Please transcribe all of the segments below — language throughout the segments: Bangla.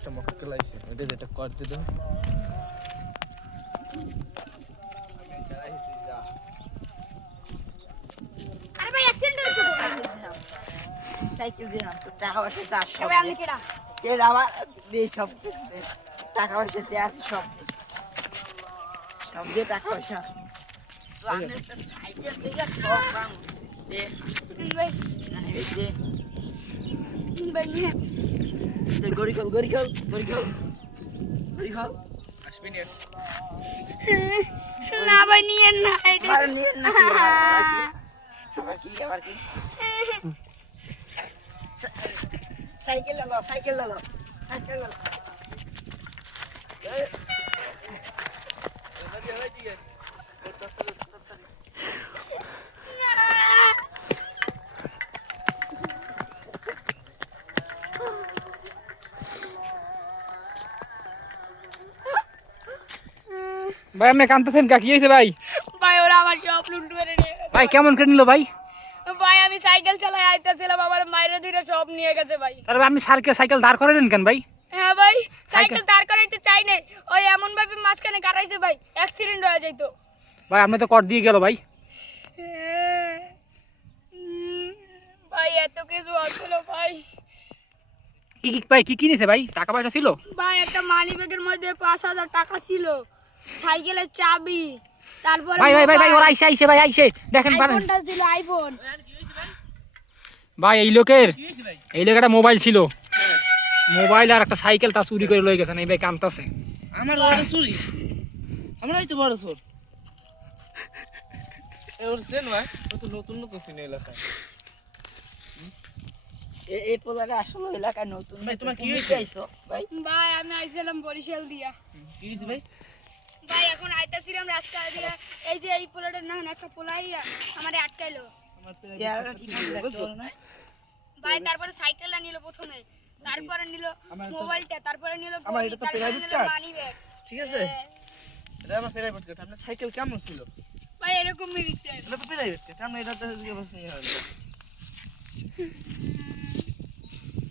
একটা মক্কেল আইছে ওটা যেটা করতে দাও আরে ভাই অ্যাক্সিডেন্ট হয়েছে সাইকেল দিলাম তো টাকা পয়সা চার সব ভাই আপনি কেডা কেডা আমার দিয়ে সব কিছু দে। টাকা পয়সা যে আছে সব দে। সব দিয়ে টাকা পয়সা তো আমি একটা সাইকেল দিয়ে সব পাম দে ভাই মানে এই দে ভাই তো গড়ি খাও আসবি না না ভাই নিয়েন না এটা আর নিয়ে না আবার কি সাইকেল লালো ভাই আপনি কাঁদতেছেন কা কি হয়েছে ভাই? ভাই ওরা আমার সব লুট মেরে নিয়ে গেছে ভাই কেমন করে নিল ভাই? ভাই আমি সাইকেল চালাই আইতাছিলাম আমার মায়ের ধরে সব নিয়ে গেছে ভাই তাহলে আপনি সাইকেল দাঁড় করালেন কেন ভাই? হ্যাঁ ভাই সাইকেল দাঁড় করাইতে চাই নাই ওই এমন ভাবে মাঝখানে গাড়াইছে ভাই অ্যাক্সিডেন্ট হয়ে যাইতো ভাই আপনি তো কর দিয়ে গেল ভাই। ভাই এত কিছু আসলো ভাই কি কিনেছে ভাই? টাকা পয়সা ছিল? ভাই একটা মানি ব্যাগের মধ্যে ৫,০০০ টাকা ছিল সাইকেলের চাবি তারপরে ভাই ওরা আইছে ভাই আইছে দেখেন পারেন আইফোনটা ছিল আইফোন ভাই এই লোকের একটা মোবাইল ছিল মোবাইল আর একটা সাইকেল তা চুরি করে লয়ে গেছেন এই ভাই কামতাছে আমার বড় চুরি আমরাই তো বড় চোর ওর সেন ভাই ও তো নতুন চিনে এলাকা এই পোলারে আসলে এলাকায় নতুন ভাই, তোমার কি তুমি হয়েছে? আইছো ভাই ভাই আমি আইছিলাম বরিশাল দিয়া কি হইছে ভাই ভাই এখন আইতাছিলাম রাস্তা দিয়া এই যে এই পোলাটার না একটা পোলাই আমারে আটকাইলো চেহারাটা ঠিক আছে দেখতে পারো না ভাই তারপরে সাইকেলটা নিল প্রথমে তারপরে নিল মোবাইলটা তারপরে নিল আমার এটা তো private car। মানি ব্যাগ ঠিক আছে এটা আমার প্রাইভেট কার আপনার সাইকেল কেমন ছিল ভাই এরকম মিলিছে এটা তো প্রাইভেট কার আমরা এটা তো নিয়ে হয়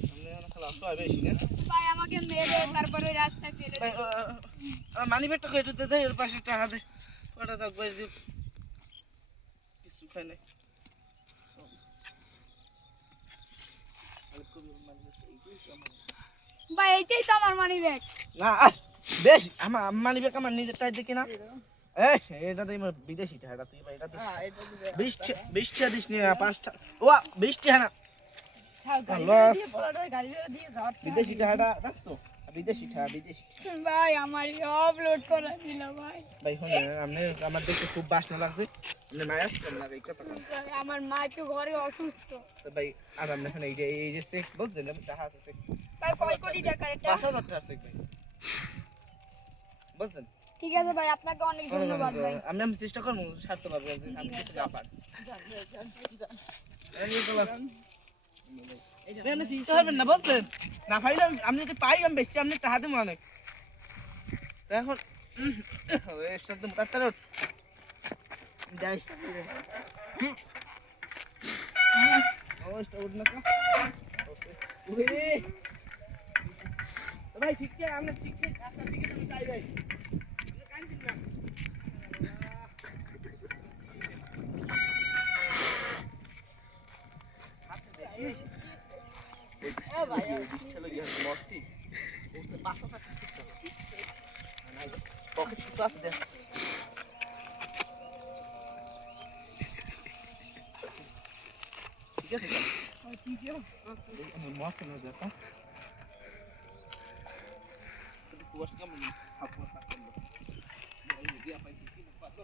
আমরা না খালা তো বেশি না ভাই আমাকে মেরে তারপরে রাস্তায় ফেলে ভাই আমার মানি ব্যাগটা কই এটা দে এর পাশে টাকা দে ওটা তো কই দি কিছু খাই নাই ভাই এইটাই তো আমার মানি ব্যাগ না বেশ আমার মানি ব্যাগ আমার নিজেরটাই দেখি না এই এটা তো আমার বিদেশি টাকা তুই ভাই এটা তো 20 টা দিস নি 5টা ও 20 টা না লস বিদেশি টাকাটা দেখছো বিদেশি টাকা ভাই আমার সব লোড করা ছিল ভাই ভাই হন আপনি আমার দেখতে খুব বাসনা লাগছে আপনি মায়াস কেন লাগে এই কথা বলেন। ভাই, আমার মা তো ঘরে অসুস্থ তো ভাই আর আপনি এখানে এই যে চেক বলছেন আমি টাকা আছে চেক ভাই কয় কোটি টাকা এটা 5000 টাকা চেক ভাই বুঝছেন ঠিক আছে ভাই আপনাকে অনেক ধন্যবাদ ভাই আমি চেষ্টা করবো ছাড়তে পারবো আমি কিছু না পারি আপনি চিন্তা করবেন না বলছেন না পাইলাম আপনি যদি পাই আমি বেশি আপনি টাকা দেবো অনেক এখন এর সাথে তাড়াতাড়ি ভাই ঠিক আছে আমরা ঠিক আছে আচ্ছা ঠিক আছে আমি যাই ভাই ঠিক আছে মস্ত না দেখা কুয়াশ কেমন হাফ দিয়া পাইছি কি পাঁচ